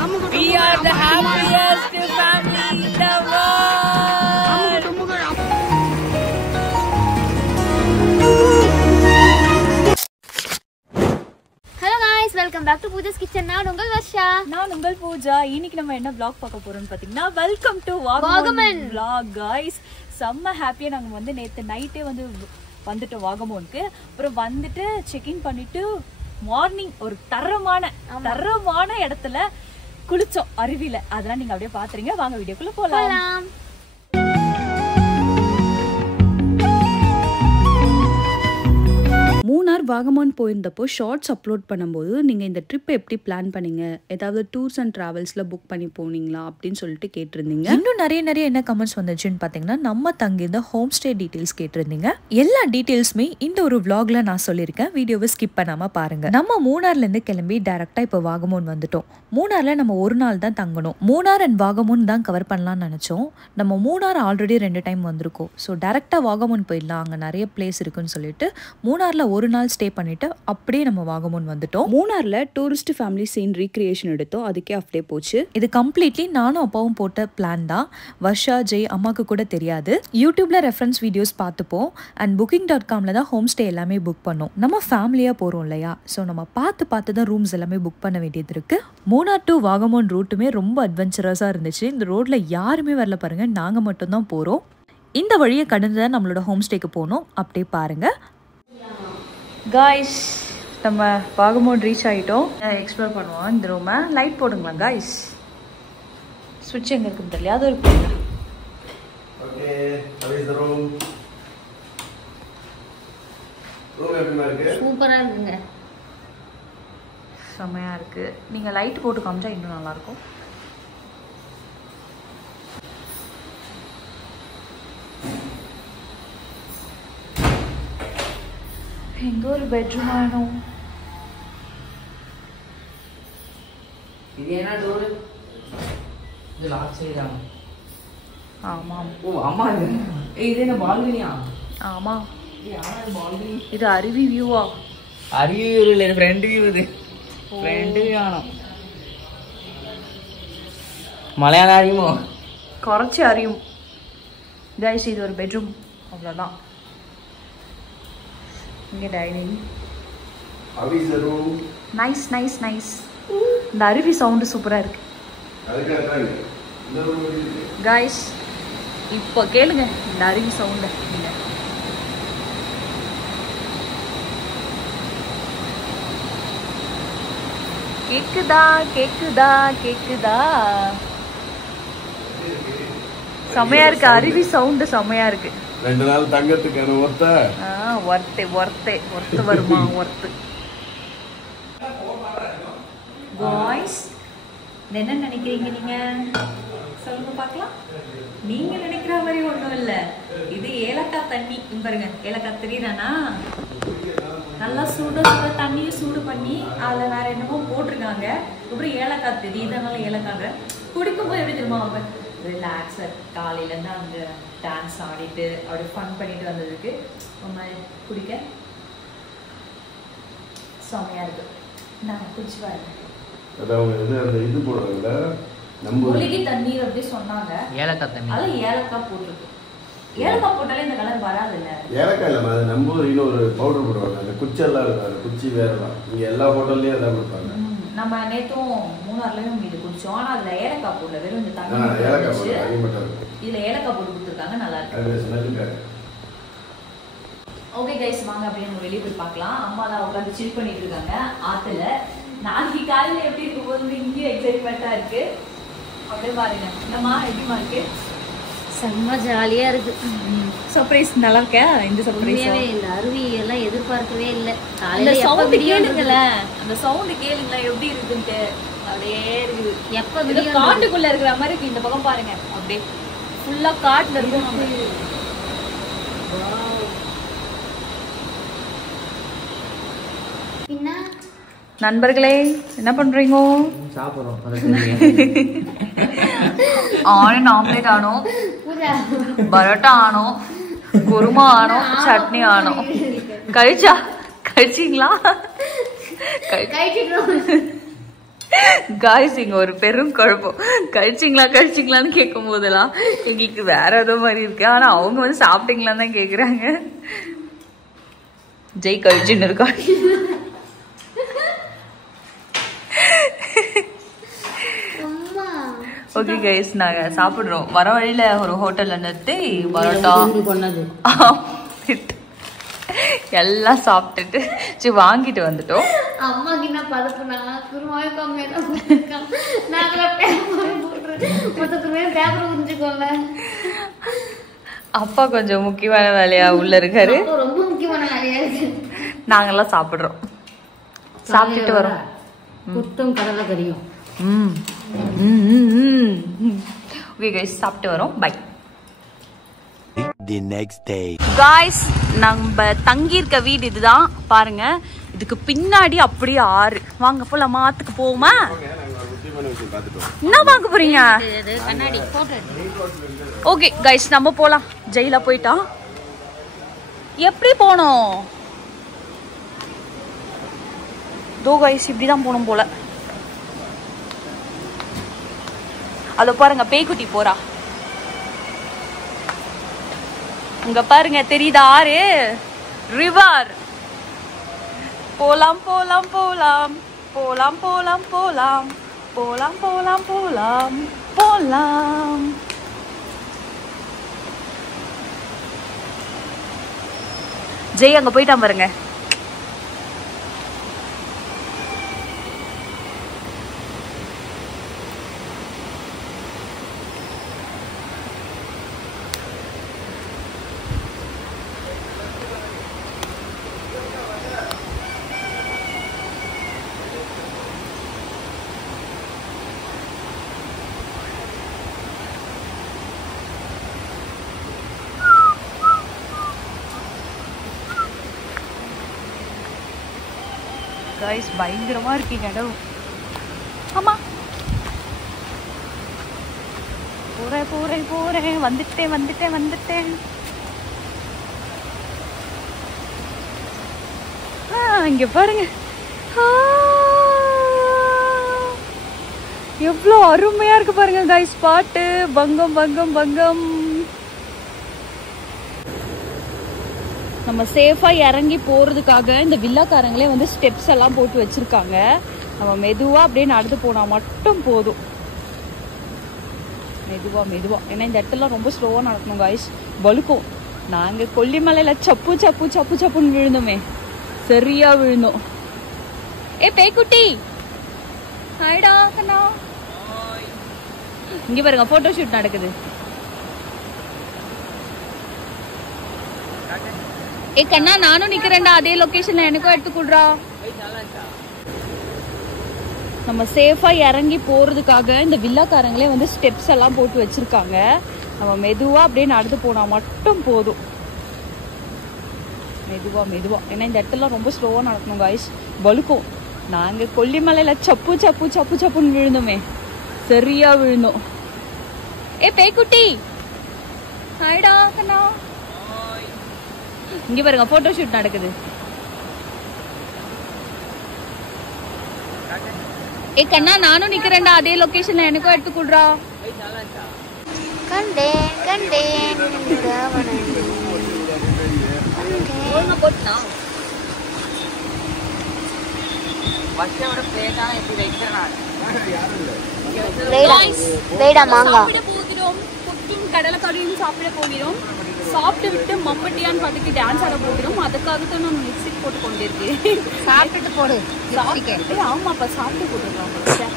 We are the happiest family in the world. Hello guys, welcome back to Pooja's Kitchen. நான் உங்கள் வர்ஷா. நான் உங்கள் பூஜா. இன்னைக்கு நம்ம என்ன vlog பார்க்க போறோம்னு பாத்தீங்கன்னா welcome to Vagamon vlog guys. செம்ம ஹாப்பியா நாங்க வந்து நேத்து நைட்டே வந்துட்டோம் வாகமோனுக்கு. அப்புறம் வந்துட்டு செக் இன் பண்ணிட்டு மார்னிங் ஒரு தரமான இடத்துல குளிச்சோம் அருவியில. அதெல்லாம் நீங்க அப்படியே பாத்துறீங்க. வாங்க வீடியோக்குள்ள போலாம். மூணார் வாகமான் போயிருந்தப்போ ஷார்ட்ஸ் அப்லோட் பண்ணும்போது நீங்கள் இந்த ட்ரிப் எப்படி பிளான் பண்ணீங்க, ஏதாவது டூர்ஸ் அண்ட் ட்ராவல்ஸில் புக் பண்ணி போனீங்களா அப்படின்னு சொல்லிட்டு கேட்டிருந்தீங்க. இன்னும் நிறைய என்ன கமெண்ட்ஸ் வந்துச்சுன்னு பார்த்தீங்கன்னா, நம்ம தங்கியிருந்த ஹோம் ஸ்டே டீட்டெயில்ஸ் கேட்டிருந்தீங்க. எல்லா டீட்டெயில்ஸுமே இந்த ஒரு vlogல நான் சொல்லியிருக்கேன். வீடியோவை ஸ்கிப் பண்ணாமல் பாருங்க. நம்ம மூணார்லேருந்து கிளம்பி டேரெக்டாக இப்போ வாகமோன் வந்துட்டோம். மூணாரில் நம்ம ஒரு நாள் தான் தங்கணும். மூணார் அண்ட் வாகமோன் தான் கவர் பண்ணலாம்னு நினச்சோம். நம்ம மூணார் ஆல்ரெடி 2 டைம் வந்திருக்கோம். ஸோ டேரெக்டாக வாகமோன் போயிடலாம், அங்கே நிறைய பிளேஸ் இருக்குன்னு சொல்லிட்டு மூணாரில் ஒரு நாள் ஸ்டே பண்ணிட்டு அப்படியே நம்ம வாகமோன் வந்துட்டோம். மூணாரில் டூரிஸ்ட் ஃபேமிலி சீன் ரீக்ரியேஷன் எடுத்தோம். அதுக்கே அப்படியே போச்சு. இது கம்ப்ளீட்லி நானும் அப்பாவும் போட்ட பிளான் தான். வர்ஷா, ஜெய் அம்மாவுக்கு கூட தெரியாது. யூடியூப்ல ரெஃபரன்ஸ் வீடியோஸ் பார்த்துப்போம். அண்ட் booking.comல தான் ஹோம் ஸ்டே எல்லாமே புக் பண்ணோம். நம்ம ஃபேமிலியாக போகிறோம் இல்லையா, ஸோ நம்ம பார்த்து தான் ரூம்ஸ் எல்லாமே புக் பண்ண வேண்டியது இருக்கு. மூணார் டு வாகமோன் ரூட்டுமே ரொம்ப அட்வென்ச்சரஸாக இருந்துச்சு. இந்த ரோட்ல யாருமே வரல பாருங்க, நாங்கள் மட்டும்தான் போகிறோம். இந்த வழியை கடந்து தான் நம்மளோட ஹோம் ஸ்டேக்கு போகணும். அப்படியே பாருங்க காய்ஸ். நம்ம வாகமோன் ரீச் ஆகிட்டோம். எக்ஸ்ப்ளோர் பண்ணுவோம் இந்த ரூமை. லைட் போடுங்களா காய்ஸ்? ஸ்விட்ச் எங்கே இருக்குன்னு தெரியல, அது இருக்கு. Okay, how is the room? Room எப்படிமா இருக்கு? சூப்பரா இருக்குங்க. செம்மையாக இருக்குது. நீங்கள் லைட் போட்டு காமிச்சா இன்னும் நல்லாயிருக்கும். எங்கே ஒரு பெட்ரூம் வேணும். இது என்ன டோர்? இது லாக் செய்யறாங்க. ஆமாம். ஓ அம்மா, இது என்ன பால்கனியா? ஆமாம். இது யாரது பால்கனி? இது அருவி வியூவா? அருவி வியூ இல்லை, ஃப்ரெண்ட் வியூ. இது ஃப்ரெண்ட் வியூ ஆனோம். மலையாளம் அறியுமோ? குறைச்சி அறியும் கைஸ். இது ஒரு பெட்ரூம், அவ்வளோதான். இங்கே dining. How is the room? Nice. இந்த அருவி சவுண்டு சூப்பராக இருக்கு அதுக்காக தான் இந்த ரூம் இருக்கு. கைஸ் இப்போ கேளுங்க இந்த அருவி சவுண்டு. நீங்கள் கேக்குதா? செமையா இருக்கு. அருவி சவுண்டு செமையா இருக்கு. 2 நாள் தங்கத்துக்கான ஒர்த்து வருமா? ஒர்த்து பாய்ஸ், என்ன நினைக்கிறீங்க நீங்க? சொல்லுங்க பார்க்கலாம். நீங்க நினைக்கிற மாதிரி ஒன்றும் இல்லை. இது ஏலக்காய் தண்ணி. பாருங்க, ஏலக்காய் தெரியுதானா? நல்லா சுட தண்ணியை சூடு பண்ணி அதில் வேற என்னமோ போட்டிருக்காங்க. அப்புறம் ஏலக்காய் தெரியுது, அதனால ஏலக்காங்க குடிக்கும்போது எப்படி தெரியுமா? அவங்க ரிலாக்ஸர் காலையிலேருந்து அங்கே டான்ஸ் ஆடிட்டு அப்படி ஃபன் பண்ணிட்டு வந்ததுக்கு நம்ம குடிக்க செம்மையாக இருக்கு. நாங்கள் குடிச்சு பாருங்க. இது போடுறாங்கல்ல, நம்ம மூலிகை தண்ணீர் அப்படி சொன்னாங்க. ஏலக்காய் தண்ணி. அது ஏலக்காய் போட்டிருக்கு. ஏலக்காய் போட்டாலே இந்த கலர் வராது இல்ல. ஏலக்காய் இல்லைம்மா, அது நம்ம இன்னொரு பவுடர் போடுவாங்க. அந்த குச்செல்லாம் இருக்காது, குச்சி வேறலாம். இங்கே எல்லா ஹோட்டல்லையும் அதான் கொடுப்பாங்க. நம்ம நேற்றும் மூணார்லயும் இது குடிச்சோம். ஆனால் அதில் ஏலக்காய் போடல, வெறும் இந்த தண்ணி ஏலக்காய் போட்டு இதில் ஏலக்காய் போட்டு கொடுத்துருக்காங்க. நல்லா இருக்கு. அது ஸ்மெல்லுக்காக. ஓகே கைஸ், வாங்க அப்படியே நம்ம வெளியே போய் பார்க்கலாம். அம்மா தான் உட்காந்து சில் பண்ணிட்டு இருக்காங்க ஆற்றுல. நாளைக்கு காலையில் எப்படி இருக்கும் போது இங்கேயும் எக்ஸைட்மெண்ட்டாக இருக்கு. அப்படியே பாருங்க. என்னம்மா எப்படிமா இருக்கு? செம்ம ஜாலியா இருக்கு. சர்ப்ரைஸ் நல்லா இருக்கா? இந்த சர்ப்ரைஸ் இந்த அருவி எல்லாம் எதிர்பார்க்கவே இல்லை. அந்த சவுண்ட் கேளுங்கல, அந்த சவுண்ட் கேளுங்களா எப்படி இருக்குன்ட்டு. அப்படியே இருக்குது. எப்ப காட்டுக்குள்ள இருக்கிற மாதிரி இருக்கு. இந்த பக்கம் பாருங்க, அப்படியே ஃபுல்லா காட்டுல இருக்கும். நண்பர்களே என்ன பண்றீங்க? சாப்பிட்றோம். ஆனியன் ஆம்லேட் ஆனோ, பரோட்டா ஆனோ, குருமா ஆனோ, சட்னி ஆனோ. கழிச்சிங்களா? காய்ஸ் இங்க ஒரு பெரும் குழப்பம். கழிச்சிங்களான்னு கேட்கும் போதெல்லாம் எங்களுக்கு வேற ஏதோ மாதிரி இருக்கு. ஆனா அவங்க வந்து சாப்பிட்டீங்களான்னு தான் கேக்குறாங்க. ஜெய் கழிச்சுன்னு இருக்கா. ஓகே கைஸ் நாங்க சாப்பிடுறோம். வர வழியில ஒரு ஹோட்டல்ல நிறுத்தி பரோட்டா எல்லாம் சாப்பிட்டுட்டு சரி வாங்கிட்டு வந்துட்டோம். அம்மாக்கு என்ன பதப்புனா குருமாவே கம்மியாக பேப்பர் புரிஞ்சுக்கோங்க. அப்பா கொஞ்சம் முக்கியமான வேலையா உள்ள இருக்காரு. ரொம்ப முக்கியமான வேலையா இருக்கு. நாங்கெல்லாம் சாப்பிடுறோம். சாப்பிட்டுட்டு வரோம். புட்டும் கடலை கறியும். ஓகே கைஸ் சாப்பிட்டு வரோம். Bye. The next day. Guys நம்ம தங்கியிருக்க வீடு இதுதான் பாருங்க. இதுக்கு பின்னாடி அப்படியே ஆறு. வாங்க போலாம். மாத்துக்கு போவோமா? என்ன வாங்க போறீங்க? ஓகே கைஸ் நம்ம போலாம். ஜெயில போயிட்டான். எப்படி போனோம்? தோ கைஸ் இப்படிதான் போனோம் போல. அதோ பாருங்க பேய்க்குட்டி போறா. அங்க பாருங்க தெரியுதா ஆறு? ரிவர். போலாம் போலாம் போலாம் போலாம் போலாம் போலாம் போலாம் போலாம் போலாம் போலாம். ஜெய் அங்க போயிட்டான் பாருங்க. गाइस பயங்கரமா இருக்கீங்க இடம். ஆமா போறேன் போறேன் போறேன். வந்துட்டேன். இங்க பாருங்க எவ்வளோ அருமையா இருக்கு பாருங்க गाइस. பாட்டு பங்கம் பங்கம் பங்கம். நம்ம சேஃபா இறங்கி போறதுக்காக இந்த வில்லாக்காரங்களே வந்து ஸ்டெப்ஸ் எல்லாம் போட்டு வச்சிருக்காங்க. நம்ம மெதுவா அப்படியே நடந்து போனா மட்டும் போதும். மெதுவா ஏன்னா இந்த இடத்துல ரொம்ப ஸ்லோவா நடக்கணும் காய்ஸ். வழுக்கும். நாங்க கொல்லிமலையில சப்புன்னு விழுந்தோமே. சரியா விழுந்தோம். ஏ பேய்க்குட்டி ஹாய்டா கண்ணா. இங்க பாருங்க போட்டோ ஷூட் நடக்குது. ஏ கண்ணா நானும் நிக்கிறேன்டா அதே லொகேஷன்ல. எனக்கும் எடுத்து கொடுறா. நம்ம சேஃபா இறங்கி போறதுக்காக இந்த வில்லாக்காரங்களே வந்து ஸ்டெப்ஸ் எல்லாம் போட்டு வச்சிருக்காங்க. நம்ம மெதுவா அப்படியே நடந்து போனா மட்டும் போதும். மெதுவா ஏன்னா இந்த இடத்துல ரொம்ப ஸ்லோவா நடக்கணும் காய்ஸ். வழுக்கும். நாங்க கொல்லிமலையில சப்புன்னு விழுந்தோமே. சரியா விழுந்தோம். ஏ பேய்க்குட்டி ஹாய்டா கண்ணா. இங்க பாருங்க போட்டோ ஷூட் நடக்குது. ஏ கண்ணா நானும் நிக்கிறேன்டா அதே லொகேஷன்ல. எனக்கும் எடுத்து கொடுறா. கடலை கறியும் சாப்பிட போகிறோம். சாப்பிட்டு விட்டு மம்பட்டியான்னு பார்த்துட்டு டான்ஸ் ஆட போகிறோம். அதுக்காக தான் நான் மிக்சிக் போட்டு கொண்டிருக்கேன். சாப்பிட்டுட்டு போடு. ஆமாப்பா சாப்பிட்டு போட்டுருக்கோம்.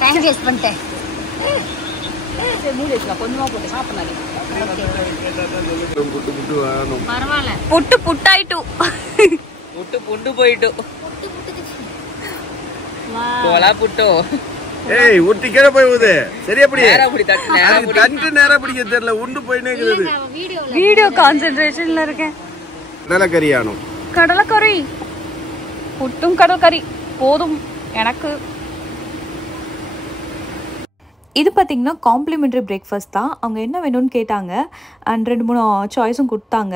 டைம் வேஸ்ட் பண்ணிட்டேன். சரி மூடி வச்சுக்கலாம். கொஞ்சமா போட்டு சாப்பிடலாம். பரவாயில்ல. புட்டு புட்டாயிட்டு புட்டு போயிட்டு போலா புட்டோ. ஏய் உருட்டி கீழ போய் ஊது. சரியா அப்படி நேரா அப்படி தட்டு நேரா பிடிக்க தெரியல. உண்டு போயினே இருக்குது. வீடியோ கான்சென்ட்ரேஷன்ல இருக்கேன். கடலைக்கறியானும் கடலைக்கறி புட்டும் கடற்கறி போதும் எனக்கு. இது பார்த்திங்கன்னா காம்ப்ளிமெண்ட்ரி பிரேக்ஃபாஸ்ட் தான். அவங்க என்ன வேணும்னு கேட்டாங்க அண்ட் 2-3 சாய்ஸும் கொடுத்தாங்க.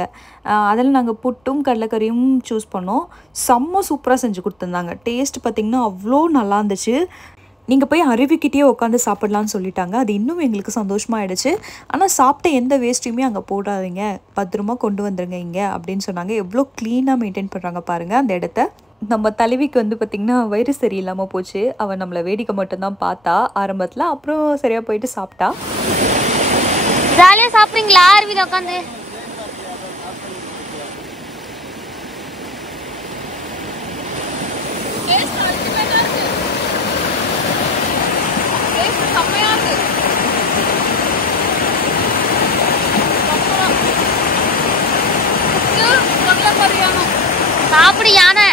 அதில் நாங்கள் புட்டும் கடலைக்கறியும் சூஸ் பண்ணோம். செம்ம சூப்பராக செஞ்சு கொடுத்துருந்தாங்க. டேஸ்ட் பார்த்திங்கன்னா அவ்வளோ நல்லா இருந்துச்சு. நீங்கள் போய் அருவிக்கிட்டேயே உட்காந்து சாப்பிட்லான்னு சொல்லிட்டாங்க. அது இன்னும் எங்களுக்கு சந்தோஷமாகிடுச்சு. ஆனால் சாப்பிட்ட எந்த வேஸ்ட்டையுமே அங்கே போடாதீங்க, பத்திரமா கொண்டு வந்துடுங்க இங்கே அப்படின்னு சொன்னாங்க. எவ்வளோ க்ளீனாக மெயின்டைன் பண்ணுறாங்க பாருங்கள் அந்த இடத்த. நம்ம தலைவிக்கு வந்து பார்த்திங்கன்னா வயிறு சரியில்லாமல் போச்சு. அவள் நம்மளை வேடிக்கை மட்டும்தான் பார்த்தா ஆரம்பத்தில், அப்புறம் சரியாக போயிட்டு சாப்பிட்டா. ஜாலியாக சாப்பிட்றீங்களா அருவியில் உட்காந்து? சாப்பிடு யானை.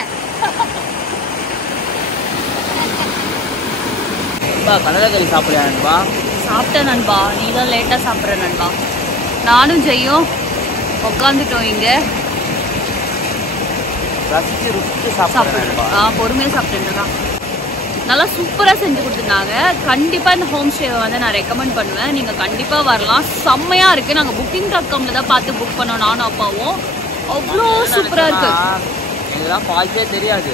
கடலைக்கறி சாப்பிடுறியா நண்பா? சாப்பிட்டேன் நண்பா, நீ தான் லேட்டாக சாப்பிட்ற நண்பா. நானும் ஜெயும் உட்காந்துட்டோம் இங்கே ரசிச்சு ருசிச்சு சாப்பிடுறேன். பொறுமையாக சாப்பிட்டுருந்தான். நல்லா சூப்பராக செஞ்சு கொடுத்துருந்தாங்க. கண்டிப்பாக இந்த ஹோம் ஸ்டேவை வந்து நான் ரெக்கமெண்ட் பண்ணுவேன். நீங்கள் கண்டிப்பாக வரலாம், செம்மையாக இருக்குது. நாங்கள் Booking.comல தான் பார்த்து புக் பண்ணோம் நானும் அப்பாவும். அவ்வளோ சூப்பராக இருக்கு. இதெல்லாம் ஃபால்ஸே தெரியாது.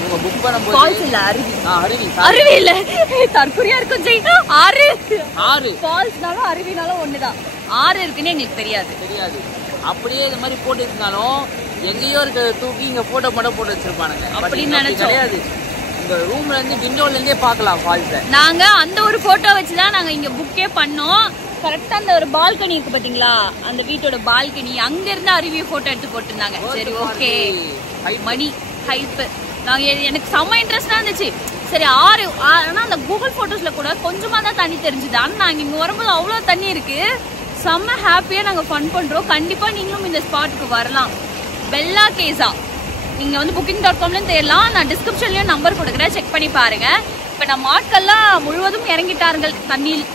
இவங்க புக் பண்ணும்போது ஃபால்ஸ் இல்ல, அருவி. அருவி இல்ல, தற்கொலையா இருக்கும் ஜெய். ஆறு ஃபால்ஸ்னாலும் அருவினாலும் ஒண்ணுதான். ஆறு இருக்குன்னு எங்களுக்கு தெரியாது. அப்படியே இந்த மாதிரி போட்டு இருந்தாலும் எங்கேயோ இருக்க தூக்கி இங்க போட்டோ மட்டும் போட்டு வச்சிருப்பானுங்க அப்படின்னு நினைச்சோம். கிடையாது, இந்த ரூம்ல இருந்து விண்டோல இருந்தே பார்க்கலாம் ஃபால்ஸை. நாங்க அந்த ஒரு போட்டோ வச்சுதான் நாங்க இங்க புக்கே பண்ணோம். கரெக்டா அந்த ஒரு பால்கனி இருக்கு பாத்தீங்களா, அந்த வீட்டோட பால்கனி, அங்க இருந்து அருவியை போட்டோ எடுத்து போட்டிருந்தாங்க. சரி ஓகே, மணி ஹைப். எனக்கு செம்ம இன்ட்ரெஸ்டா இருந்துச்சு. சரி ஆறு, ஆனா அந்த கூகுள் போட்டோஸ்ல கூட கொஞ்சமா தான் தண்ணி தெரிஞ்சுது. ஆனா நாங்க இங்க வரும்போது அவ்வளவு தண்ணி இருக்கு. செம்ம ஹாப்பியா நாங்க ஃபன் பண்றோம். கண்டிப்பா நீங்களும் இந்த ஸ்பாட்டுக்கு வரலாம். பெல்லா கேஸா நீங்க வந்து Booking.comல தேடலாம். நான் டிஸ்கிரிப்ஷன்லயும் நம்பர் கொடுக்குறேன், செக் பண்ணி பாருங்க. இப்ப நம்ம ஆட்கள்லாம் முழுவதும் இறங்கிட்டார்கள் தண்ணியில்.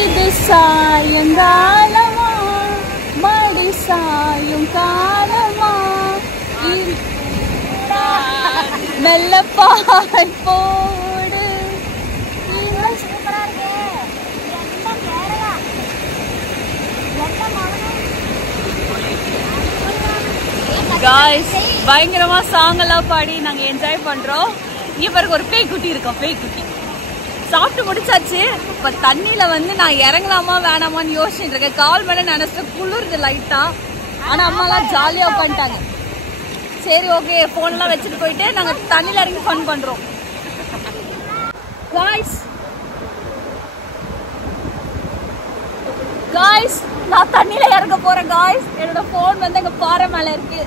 இது சாயங்காலமா மடி சாயும் காலமா மெல்ல பால் போடு. காய்ஸ் பயங்கரமா சாங் எல்லாம் பாடி நாங்க என்ஜாய் பண்றோம். இங்க பாருங்க ஒரு பேய்க்குட்டி இருக்கோம். பேய்க்குட்டி சாப்பிட்டு முடிச்சாச்சு. இப்ப தண்ணியில வந்து நான் இறங்கலாமா வேணாமான்னு யோசிச்சுட்டு இருக்கேன். கால் மேல நினைச்சிட்டு குளிருது லைட்டா. ஆனா அம்மா எல்லாம் ஜாலியா உட்காந்துட்டாங்க. சரி ஓகே, போன் எல்லாம் வச்சுட்டு போயிட்டு நாங்க தண்ணியில இறங்கி ஃபன் பண்றோம். காய்ஸ் நான் தண்ணியில இறங்க போறேன். காய்ஸ் என்னோட போன் வந்து அங்க பாறை மேல இருக்கு.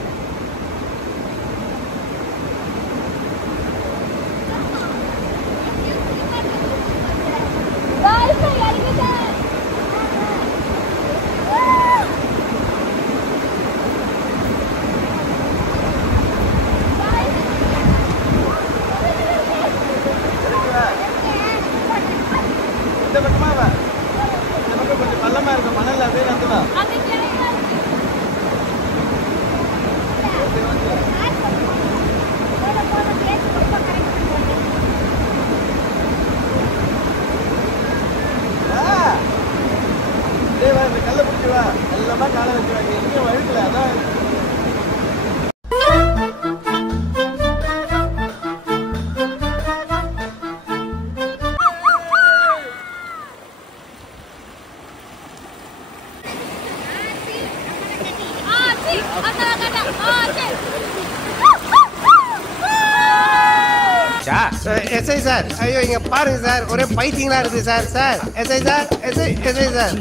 எஸ்ஐ சார், ஐயோ இங்க பாருங்க சார், ஒரே பைத்தியங்களா இருக்கு sir. Sir SI sir, SI sir.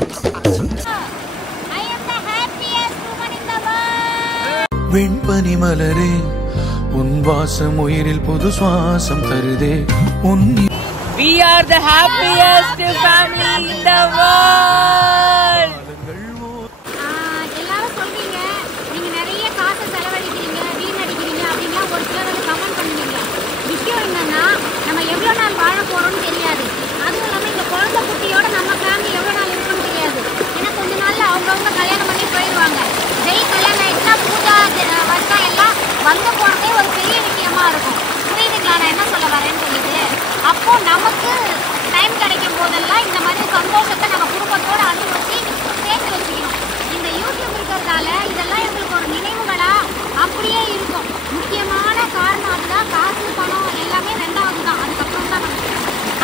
வெண்பனி மலரே உன் வாசம் உயிரில் புது சுவாசம் தருதே. We are the happiest family in the world. எல்லாரும் சொல்றீங்க நீங்க நிறைய காசு செலவழிக்கிறீங்க, வீணடிக்கிறீங்க அப்படின்னா ஒரு சிலர் வந்து கமெண்ட் பண்ணுவீங்க. விஷயம் என்னன்னா நம்ம எவ்வளவு நாள் வாழ போறோம்னு தெரியாது. அதுவும் இல்லாம இந்த குழந்தை குட்டியோட நம்ம ஃபேமிலி எவ்வளவு நாள் இருக்குன்னு தெரியாது. ஏன்னா கொஞ்ச நாள்ல அவங்கவுங்க கல்யாணம் பண்ணி போயிடுவாங்க. ஜெய் கல்யாணம் ஆயிடுச்சுன்னா பூஜா வருஷம் எல்லாம் வந்து போறதே ஒரு பெரிய விஷயமா இருக்கும். புரியுதுங்களா நான் என்ன சொல்ல வரேன்னு சொல்லிட்டு? அப்போ நமக்கு டைம் கிடைக்கும் போதெல்லாம் இந்த மாதிரி சந்தோஷத்தை நம்ம குடும்பத்தோட அனுபவிச்சு சேர்த்து வச்சுக்கணும். இந்த இருக்கிறதால இதெல்லாம் எங்களுக்கு ஒரு நினைவுகளா அப்படியே இருக்கும். முக்கியமான காரணம் அதுதான். காசு பணம் எல்லாமே ரெண்டாவது தான், அதுக்கப்புறம் தான் நமக்கு.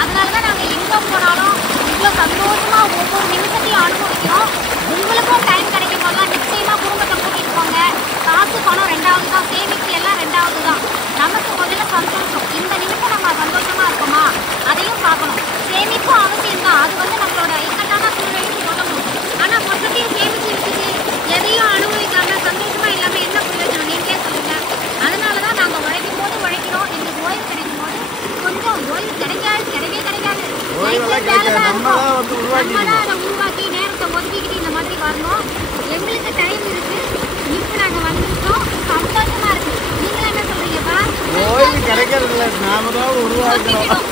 அதனால தான் நாங்கள் எங்கே போனாலும் இவ்வளோ சந்தோஷமாக ஒவ்வொரு நிமிஷத்தையும் அனுபவிக்கிறோம். உங்களுக்கும் டைம் கிடைக்கும் போதெல்லாம் நிச்சயமாக குடும்பத்தை கூட்டிகிட்டு போங்க. காசு பணம் ரெண்டாவது தான், சேமிப்பு எல்லாம் ரெண்டாவது தான். நமக்கு முதல்ல சந்தோஷம். இந்த நிமிஷம் நம்ம சந்தோஷமாக இருக்கோமா அதையும் பார்க்கணும். சேமிப்பும் அவசியம் தான், அது வந்து நம்மளோட இக்கட்டான சூழ்நிலைக்கு உதவும். ஆனால் மொத்தத்தையும் சேமிச்சு வச்சுட்டு எதையும் அனுபவிக்காமல் சந்தோஷமாக இல்லாமல் என்ன பிரயோஜனம் நீங்களே சொல்லுங்கள். அதனால தான் நாங்கள் உழைக்கும் போது உழைக்கிறோம். எங்களுக்கு ஓய்வு கிடைக்கும் போது கொஞ்சம் ஓய்வு கிடைக்காது, கிடைக்கவே கிடைக்காது. நம்மளாம் அதை உருவாக்கி நேரத்தை ஒதுக்கிக்கிட்டு இந்த மாதிரி வரணும். எங்களுக்கு டைம் இருக்கு. இப்போ நாங்கள் வந்துருக்கோம், சந்தோஷமா இருக்கு. நீங்க என்ன சொல்றீங்கப்பா? ஓய்வு கிடைக்கிறது இல்லை, நாம தான் உருவாக்குறோம்.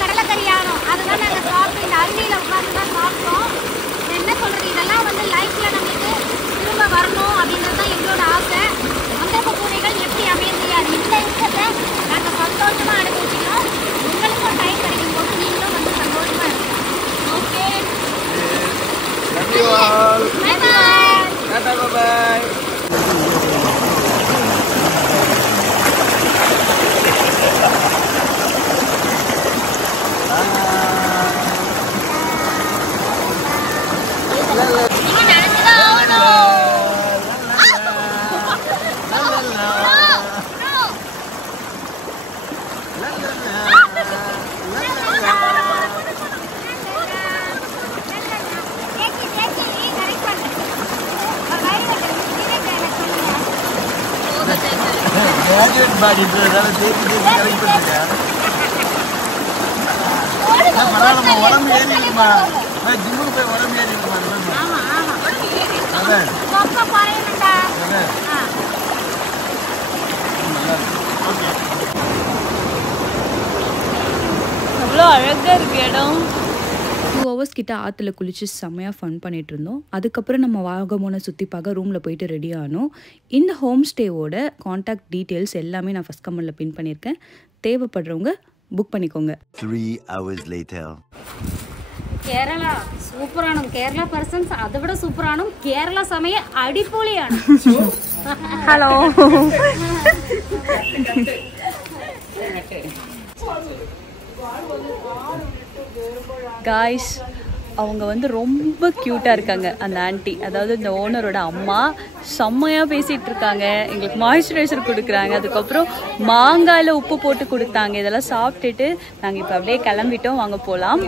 கடலைக்கறி ஆகும். அதுதான் நாங்கள் சாப்பிட்டு இந்த அருவியில் உட்காந்து தான் சாப்பிட்டோம். என்ன சொல்றது, இதெல்லாம் வந்து லைஃப்ல நம்மளுக்கு திரும்ப வரணும் அப்படின்றது தான் எங்களோட ஆசை. சந்தர்ப்ப சூழ்நிலைகள் எப்படி அமையாது, அது இந்த விஷயத்தை நாங்கள் சந்தோஷமா அனுபவிச்சுக்கிறோம். உங்களுக்கும் டைம் கிடைக்கும் போது நீங்களும் வந்து சந்தோஷமா இருக்கணும். Okay, bye bye. உடம்பு ஏறி இருக்குமா, ஜிம்முக்கு போய் உடம்பு ஏறி இருக்குமா? அவ்வளோ அழகா இருக்கு இடம். 2 hours கிட்ட ஆற்றுல குளிச்சு செம்மையாக ஃபன் பண்ணிட்டு இருந்தோம். அதுக்கப்புறம் நம்ம வாகமோனை சுற்றி பார்க்க ரூமில் போயிட்டு ரெடி ஆனோம். இந்த ஹோம் ஸ்டேவோட காண்டாக்ட் டீட்டெயில்ஸ் எல்லாமே நான் ஃபஸ்ட் கமெண்ட்டில் பின் பண்ணியிருக்கேன். தேவைப்படுறவங்க புக் பண்ணிக்கோங்க. 3 hours later. கேரளா சூப்பரானும், கேரளா பர்சன்ஸ் அதை விட சூப்பரானும், கேரளா சமயம் அடிப்பொலியான. ஹலோ காய்ஸ், அவங்க வந்து ரொம்ப க்யூட்டாக இருக்காங்க. அந்த ஆன்ட்டி, அதாவது இந்த ஓனரோட அம்மா, செம்மையாக பேசிகிட்டு இருக்காங்க. எங்களுக்கு மாய்ஸ்சரைசர் கொடுக்குறாங்க. அதுக்கப்புறம் மாங்காயில் உப்பு போட்டு கொடுத்தாங்க. இதெல்லாம் சாப்பிட்டுட்டு நாங்கள் இப்போ அப்படியே கிளம்பிட்டோம். வாங்க போகலாம்.